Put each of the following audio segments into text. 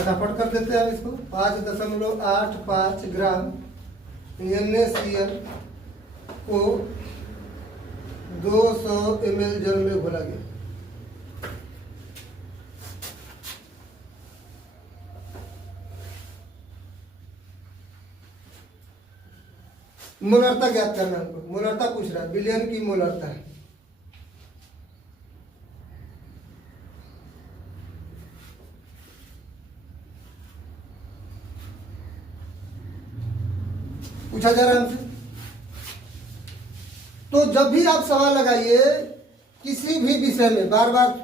फटाफट कर देते हैं इसको। 5.85 ग्राम NaCl को 200 ml जल में घोला गया। मोलरता ज्ञात करना है हमको। मोलरता पूछ रहा है, बिलियन की मोलरता है। पूछा जा रहा है हमसे। तो जब भी आप सवाल लगाइए किसी भी विषय में, बार बार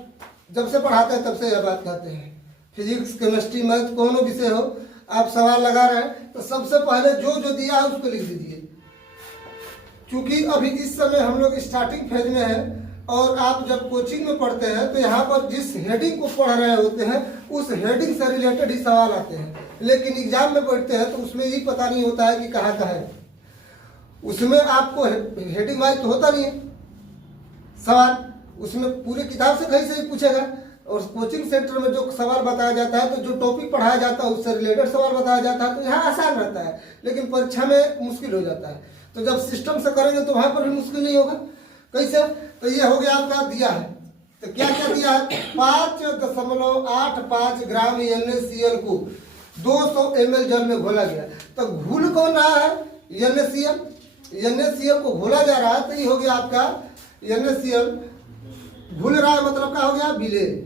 जब से पढ़ाते हैं तब से यह बात कहते हैं, फिजिक्स केमिस्ट्री मैथ कोनो विषय हो, आप सवाल लगा रहे हैं तो सबसे पहले जो जो दिया है उसको लिख दीजिए। क्योंकि अभी इस समय हम लोग स्टार्टिंग फेज में हैं और आप जब कोचिंग में पढ़ते हैं तो यहाँ पर जिस हेडिंग को पढ़ रहे होते हैं उस हेडिंग से रिलेटेड ही सवाल आते हैं। लेकिन एग्जाम में बैठते हैं तो उसमें ये पता नहीं होता है कि कहाँ का है। उसमें आपको हेडिंग वाइज तो होता नहीं है सवाल, उसमें पूरे किताब से कहीं से भी पूछेगा। और कोचिंग सेंटर में जो सवाल बताया जाता है तो जो टॉपिक पढ़ाया जाता है उससे रिलेटेड सवाल बताया जाता है, तो यहाँ आसान रहता है, लेकिन परीक्षा में मुश्किल हो जाता है। तो जब सिस्टम से करेंगे तो वहाँ पर भी मुश्किल नहीं होगा। कैसे? तो ये हो गया आपका दिया है। तो क्या क्या दिया है? 5.85 ग्राम NaCl को 200 ml जल में घोला गया। तो घुल कौन रहा है? NaCl। NaCl को घोला जा रहा है तो ये हो गया आपका NaCl घुल रहा है, मतलब क्या हो गया? विलेय।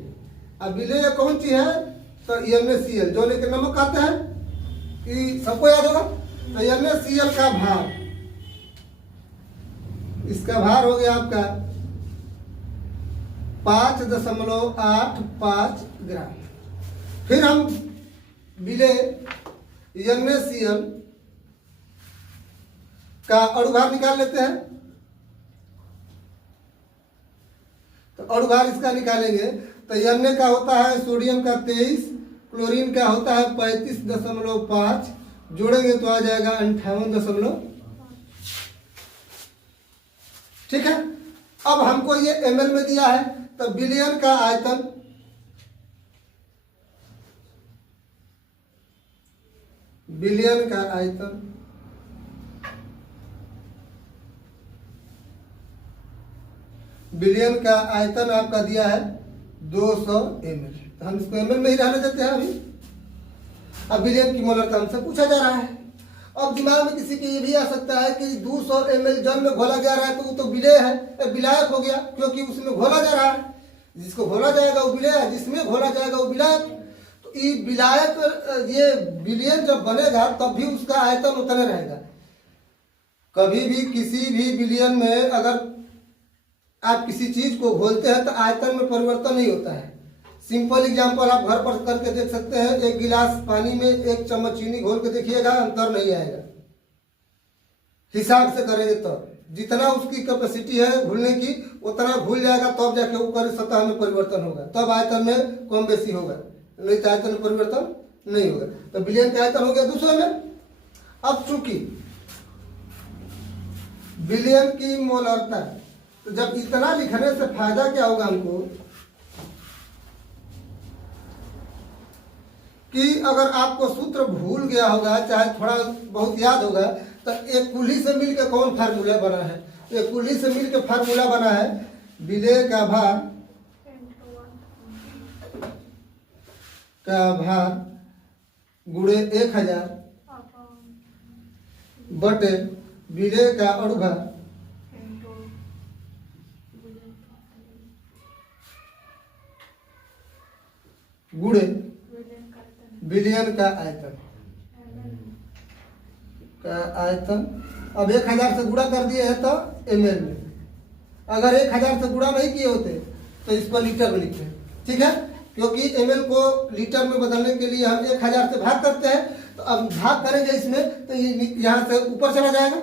अब विलेय कौन चीज है? तो NaCl, जो लेके नमक कहते हैं कि सबको याद होगा। तो NaCl का भार, इसका भार हो गया आपका 5.85 ग्राम। फिर हम विलेय NaCl का अणुभार निकाल लेते हैं। तो अणुभार इसका निकालेंगे तो Na का होता है सोडियम का 23, क्लोरीन का होता है 35.5, जोड़ेंगे तो आ जाएगा 58। ठीक है। अब हमको ये ml में दिया है तो बिलियन का आयतन, बिलियन का आयतन बिलियन का आयतन आपका दिया है 200 ml। तो हम इसको ml में ही रहने देते हैं अभी। अब बिलियन की मोलरता हमसे पूछा जा रहा है। अब दिमाग में किसी के ये भी आ सकता है कि 200 ml जल में घोला जा रहा है तो वो तो विलेय है, विलायक हो गया, क्योंकि उसमें घोला जा रहा है। जिसको घोला जाएगा वो विलेय है, जिसमें घोला जाएगा वो विलायक। तो ये विलायक, ये विलियन जब बनेगा तब भी उसका आयतन उतना रहेगा। कभी भी किसी भी विलियन में अगर आप किसी चीज को घोलते हैं तो आयतन में परिवर्तन नहीं होता है। सिंपल एग्जांपल आप घर पर करके देख सकते हैं। एक गिलास पानी में 1 चम्मच चीनी घोल के देखिएगा, अंतर नहीं आएगा। हिसाब से करेंगे तो जितना उसकी कैपेसिटी है घुलने की उतना घुल जाएगा, तब जाके ऊपर सतह में परिवर्तन होगा, तब आयतन में कम बेसी होगा, नहीं तो आयतन में परिवर्तन नहीं होगा। तो बिलियन का आयतन हो गया 200 ml। अब चूंकि बिलियन की मोलरता, तो जब इतना लिखने से फायदा क्या होगा हमको कि अगर आपको सूत्र भूल गया होगा, चाहे थोड़ा बहुत याद होगा, तो एक कुल्ही से मिलकर कौन फार्मूला बना है? एक कुल्ही से मिलकर फार्मूला बना है विलेय का भार गुणे 1000 बटे विलेय का अणुभार गुणे बिलियन का आयतन अब 1000 से गुणा कर दिए हैं तो ml में। अगर 1000 से गुणा नहीं किए होते तो इस पर लीटर में लिखते हैं। ठीक है, क्योंकि ml को लीटर में बदलने के लिए हम 1000 से भाग करते हैं। तो अब भाग करेंगे इसमें तो ये यहाँ से ऊपर चला जाएगा,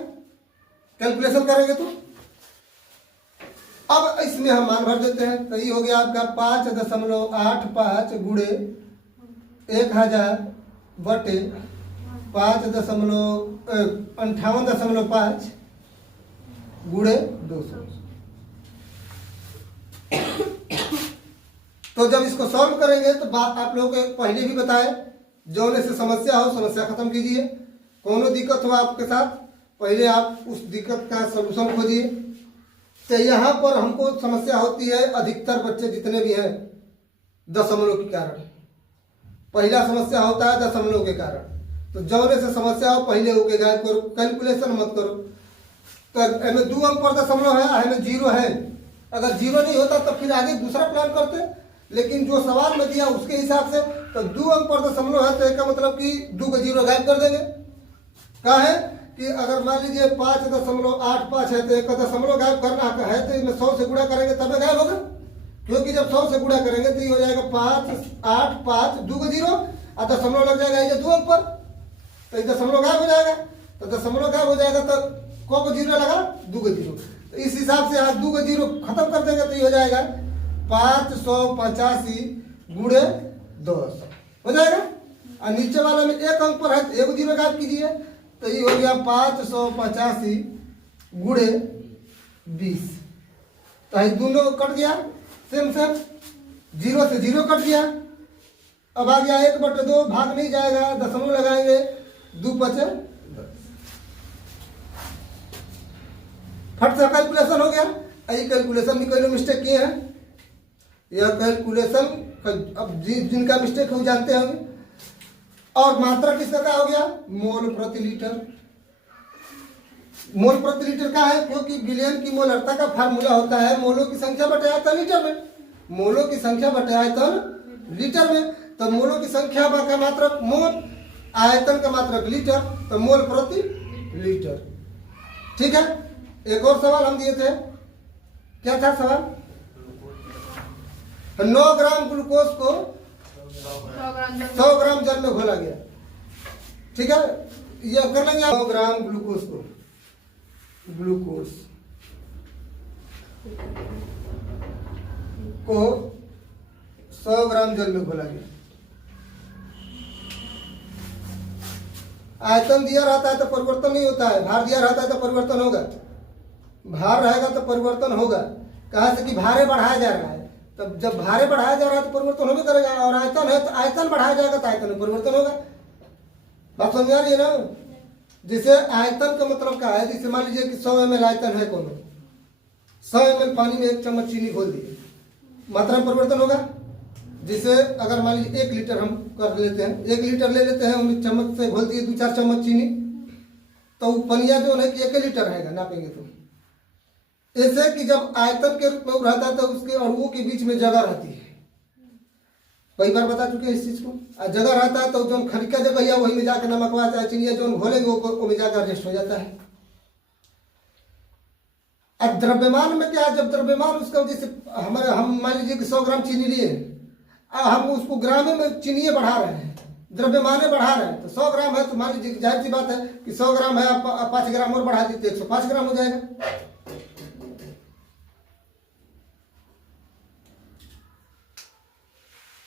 कैलकुलेशन करेंगे तो। अब इसमें हम मान भर देते हैं। तो ये हो गया आपका 5.85 गुणे 1000 बटे 58.5 गुणे 200। तो जब इसको सॉल्व करेंगे तो बात आप लोगों को पहले भी बताए जौने से समस्या हो समस्या खत्म कीजिए। कोनो दिक्कत हो आपके साथ, पहले आप उस दिक्कत का सलूशन खोजिए। तो यहाँ पर हमको समस्या होती है, अधिकतर बच्चे जितने भी हैं दशमलव के कारण। पहला समस्या होता है दशमलव के कारण। तो जौने से समस्या हो पहले होके गायब करो, कैलकुलेशन मत करो। तो हमें 2 अंक पर दशमलव है, हमें 0 है। अगर 0 नहीं होता तो फिर आगे दूसरा प्लान करते, लेकिन जो सवाल में दिया उसके हिसाब से तो 2 अंक पर दशमलव है, तो इसका मतलब कि 2 का 0 गायब कर देंगे। क्या है कि अगर मान लीजिए 5.85 है तो एक का दशमलव गायब करना है, तो इसमें 100 से गुणा करेंगे तब गायब होगा। क्योंकि जब 100 से गुणा करेंगे तो ये हो जाएगा 5, 8, 5, 2 का 0 और दशमलव लग जाएगा ये 2 अंक पर, तो ये दशमलव गायब हो जाएगा। तो दशमलव गायब हो जाएगा तो को 0 लगा, 2 का 0। तो इस हिसाब से आप 2 का 0 खत्म कर देंगे तो ये हो जाएगा 585 गुणे 10 हो जाएगा। और नीचे वाले में 1 अंक पर है तो 1 0 गायब कीजिए, तो ये हो गया 585 गुणे 20। तो ये दोनों कट गया सेम सेम, 0 से 0 कट गया। अब आ गया 1/2, भाग नहीं जाएगा, दशमलव लगाएंगे, 2 बचे 10। फट से कैलकुलेशन हो गया। यही कैलकुलेशन भी कई लोग मिस्टेक किए हैं। यह कैलकुलेशन अब जिनका मिस्टेक हो जानते होंगे। और मात्रा किसका का हो गया, मोल प्रति लीटर। मोल प्रति लीटर का है क्योंकि विलयन की मोलरता का फार्मूला होता है मोलों की संख्या बटे आयतन लीटर में। मोलों की संख्या बटे आयतन लीटर में। तो मोलों की संख्या का मात्रक मोल, आयतन का मात्रक लीटर, तो मोल प्रति लीटर। ठीक है। एक और सवाल हम दिए थे, क्या था सवाल? 9 ग्राम ग्लूकोज को 100 ग्राम जल में घोला गया। ठीक है, यह कर लेंगे। 9 ग्राम ग्लूकोज को 100 ग्राम जल में घोला गया। आयतन दिया रहता है तो परिवर्तन नहीं होता है, भार दिया रहता है तो परिवर्तन होगा। भार रहेगा तो परिवर्तन होगा। कहा से कि भारे बढ़ाया जा रहा है, तब जब भारे बढ़ाया जा रहा है तो परिवर्तन होगा करेगा। और आयतन है तो आयतन बढ़ाया जाएगा तो आयतन में परिवर्तन होगा। बात समझ आ रही है ना? जैसे आयतन का मतलब क्या है, जैसे मान लीजिए कि 100 ml आयतन है कोनो, 100 ml पानी में 1 चम्मच चीनी घोल दिए, मात्रा में परिवर्तन होगा। जैसे अगर मान लीजिए 1 लीटर हम कर लेते हैं, 1 लीटर ले लेते हैं, उन्हें चम्मच से घोल दिए 2-4 चम्मच चीनी, तो पनिया जो है कि 1 लीटर रहेगा नापेंगे तो। ऐसे कि जब आयतन के रूप में रहता है तो उसके अणुओं के बीच में जगह रहती है। कई बार बता चुके हैं इस चीज को। जगह रहता है तो जो खनिका जगह है वही में जाकर नमकवा चाहे चीनी जो घोलेंगे वो में जाकर एडजस्ट हो जाता है। अब द्रव्यमान में क्या है, जब द्रव्यमान उसका जैसे हम मान लीजिए कि 100 ग्राम चीनी लिए, हम उसको ग्राम में चीनी बढ़ा रहे हैं, द्रव्यमान बढ़ा रहे हैं। तो 100 ग्राम है तो मान लीजिए जाहिर सी बात है कि 100 ग्राम है, आप 5 ग्राम और बढ़ा दीजिए 105 ग्राम हो जाएगा।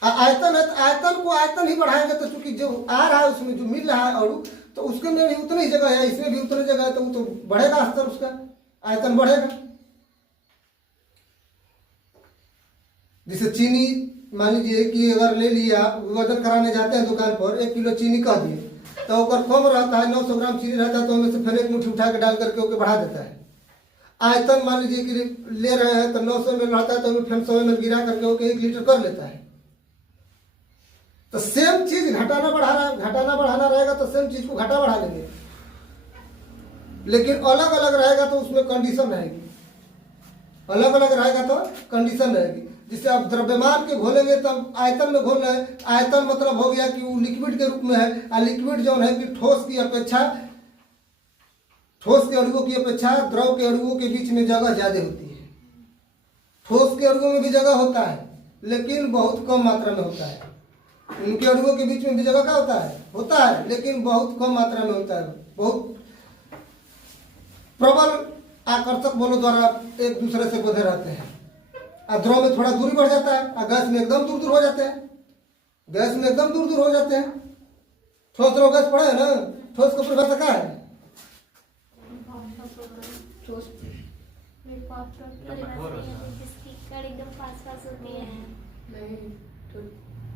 आयतन है तो आयतन को आयतन ही बढ़ाएंगे, तो चूंकि जो आ रहा है उसमें जो मिल रहा है अणु, तो उसके में भी उतनी ही जगह है, इसमें भी उतनी जगह है, तो वो तो बढ़ेगा स्तर, उसका आयतन बढ़ेगा। जैसे चीनी मान लीजिए कि अगर ले लिया, वजन कराने जाते हैं दुकान पर, 1 किलो चीनी कह दिए, तो अगर कम रहता है 900 ग्राम चीनी रहता है तो उनमें से फिर 1 मुट्ठी उठा के डाल करके ओके बढ़ा देता है। आयतन मान लीजिए कि ले रहे हैं तो 900 ml रहता है तो उनमें फिर 100 ml गिरा करके ओके 1 लीटर कर लेता है। तो सेम चीज घटाना बढ़ाना रहेगा तो सेम चीज को घटा बढ़ा लेंगे, लेकिन अलग अलग रहेगा तो उसमें कंडीशन रहेगी। अलग अलग रहेगा तो कंडीशन रहेगी। जिससे आप द्रव्यमान के घोलेंगे तब आयतन में घोल रहे हैं, आयतन मतलब हो गया कि वो लिक्विड के रूप में है, और लिक्विड जो है कि ठोस की अपेक्षा, ठोस के अणुओं की अपेक्षा द्रव के अणुओं के बीच में जगह ज्यादा होती है। ठोस के अणुओं में भी जगह होता है लेकिन बहुत कम मात्रा में होता है। उनके अणुओं के बीच में भी जगह का होता है लेकिन बहुत कम मात्रा में होता है। बहुत प्रबल आकर्षक बलों द्वारा एक दूसरे से बंधे रहते हैं। और द्रव में थोड़ा दूरी बढ़ जाता है और गैस में एकदम दूर दूर हो जाते हैं। गैस में एकदम दूर दूर हो जाते हैं। ठोस द्रव गैस पड़ा है ना, ठोस का परिभाषा क्या है?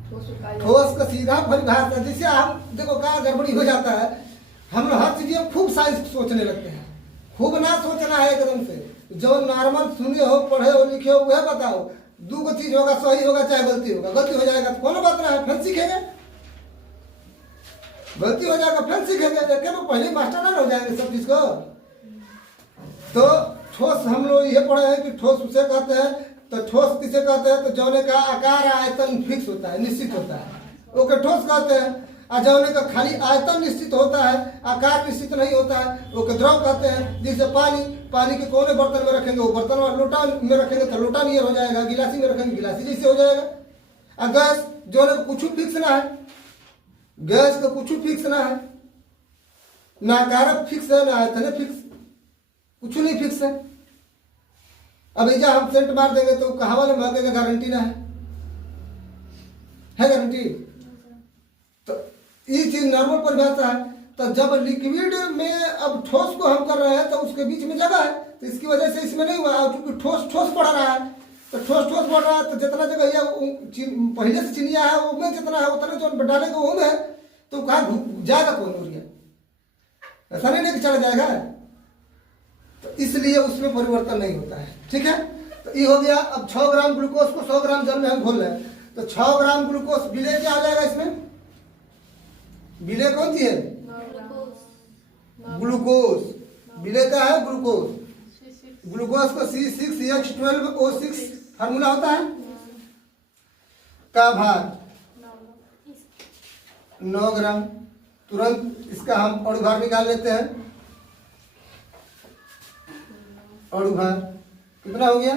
ठोस का सीधा परिभाषा, जैसे आप देखो क्या गड़बड़ी हो जाता है, हम लोग हर चीज खूब साइंस सोचने लगते हैं। खूब ना सोचना है एकदम से, जो नॉर्मल सुने हो, पढ़े हो, लिखे हो, वह बताओ। दो को चीज होगा, सही होगा चाहे गलती होगा, गलती हो जाएगा तो कौन बात ना है, फिर सीखेंगे। गलती हो जाएगा फिर सीखेंगे, पहले मास्टर ना हो जाएंगे सब चीज को। तो ठोस हम लोग ये पढ़े हैं कि ठोस उसे कहते हैं। तो ठोस किसे कहते हैं, तो जौने का आकार आयतन फिक्स होता है, निश्चित होता है, ओके ठोस कहते हैं। और जौने का खाली आयतन निश्चित होता है, आकार निश्चित नहीं होता है, ओके द्रव कहते हैं। जैसे पानी के कोने बर्तन में रखेंगे, वो बर्तन और लोटा में रखेंगे तो लोटा नियर हो जाएगा, गिलासी में रखेंगे गिलासी जैसे हो जाएगा। और गैस जौने कुछ फिक्स ना है, गैस का कुछ फिक्स ना है, ना आकार फिक्स है, ना आयतन फिक्स, कुछ नहीं फिक्स है। अब ऐसा हम सेंट मार देंगे तो कहा वाले महंगे का गारंटी ना है गारंटी। तो ये चीज नॉर्मल परिभाषा है। तो जब लिक्विड में अब ठोस को हम कर रहे हैं तो उसके बीच में जगह है, तो इसकी वजह से इसमें नहीं हुआ, क्योंकि ठोस ठोस बढ़ रहा है। तो ठोस बढ़ रहा है, तो जितना जगह पहले से चिनिया है वो में जितना है उतना जो डालेगा वो में, तो कहा जाएगा कौन यूरिया, ऐसा नहीं कि चला जाएगा। तो इसलिए उसमें परिवर्तन नहीं होता है, ठीक है। तो ये हो गया। अब 6 ग्राम ग्लूकोज को 100 ग्राम जल में हम घोल रहे हैं, तो 6 ग्राम ग्लूकोज विलेय क्या आ जाएगा इसमें, विलेय कौन सी है, ग्लूकोज, विलेय का है ग्लूकोज। ग्लूकोज को C6H12O6 फार्मूला होता है का भार 9 ग्राम। तुरंत इसका हम अणुभार निकाल लेते हैं। अणुभार कितना हो गया,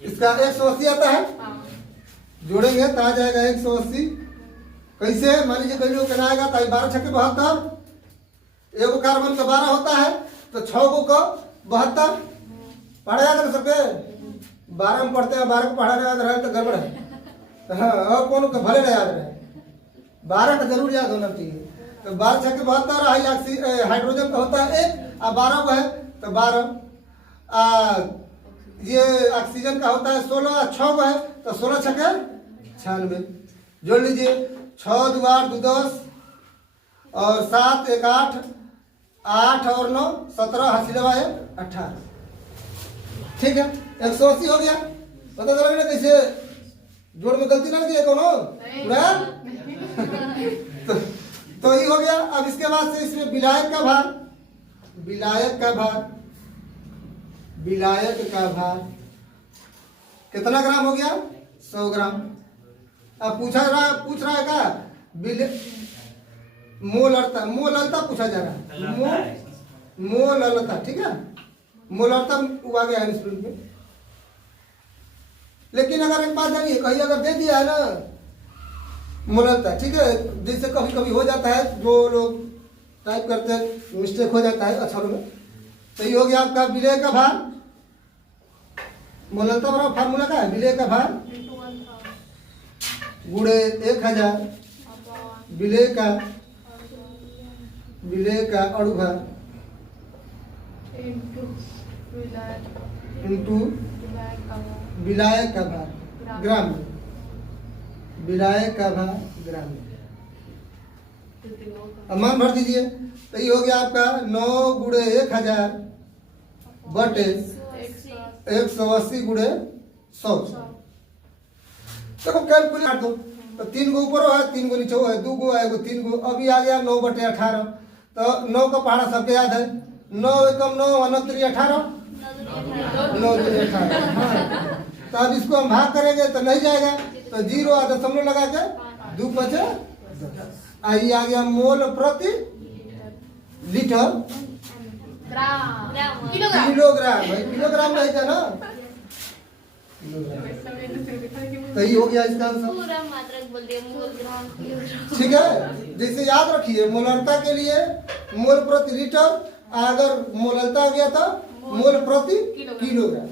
इसका 180 आता है, जोड़ेंगे तो आ जाएगा 180। कैसे, मान लीजिए कई लोग कहना आएगा तो 12 छक्के 72, एगो कार्बन का 12 होता है तो 6 को 72 पढ़ा जाएगा ना सबके। 12 में पढ़ते हैं, 12 को पढ़ा याद रहे तो गड़बड़ है। हाँ, और कौन को भले ना याद रहे, 12 का जरूर याद होना चाहिए। तो 12 छक्के 72, हाइड्रोजन का होता है 1 और 12 को है तो 12। ये ऑक्सीजन का होता है 16, 6 को है तो 16 छक्के 96। जोड़ लीजिए, 6 2 8 2 10 और 7 1 8, 8 और 9 17, हासिलवा है 18, ठीक है। 180 हो गया। पता चला ना कैसे जोड़ में गलती ना लगी कोनो तो ये हो गया। अब इसके बाद से इसमें विलायक का भार, विलायक का भार कितना ग्राम हो गया, 100 ग्राम। अब पूछ रहा है का मोलरता पूछा जा रहा है, मोलरता, ठीक है। मोलरता हुआ गया है स्टूडेंट में। लेकिन अगर एक बात जानिए, कहीं अगर दे दिया है ना मोलरता, ठीक है, जैसे कभी कभी हो जाता है, जो लोग टाइप करते हैं मिस्टेक हो जाता है अक्षरों में। तो ये हो गया आपका विलेय का भार। मोलरता बराबर फार्मूला का है, विलेय का भार गुणे 1000 विलेय का अणुभार इंटू विलायक का भार ग्राम में, विलायक का भार ग्राम में। अब मान भर दीजिए। तो ये हो गया आपका 9 गुणे 1000 बटे 180 गुणे 100। देखो कैलकुलेट कर दो, तो 3 गो ऊपर है, 3 गो नीचे है, 2 गो है, 3 गो। अभी आ गया 9 बटे 18। तो 9 का पहाड़ा सबके याद है, 9 एकम 9 9 18, 9 3 18। तो अब इसको हम भाग करेंगे तो नहीं जाएगा, तो 0 और दशमलव लगा के 2 5 आई आ गया मोल प्रति लीटर किलोग्राम। भाई किलोग्राम नहीं था ना, तो ये हो गया इसका आंसर, ठीक है। जैसे याद रखिए मोलरता के लिए मोल प्रति लीटर, अगर मोलरता हो गया तो मोल प्रति किलोग्राम।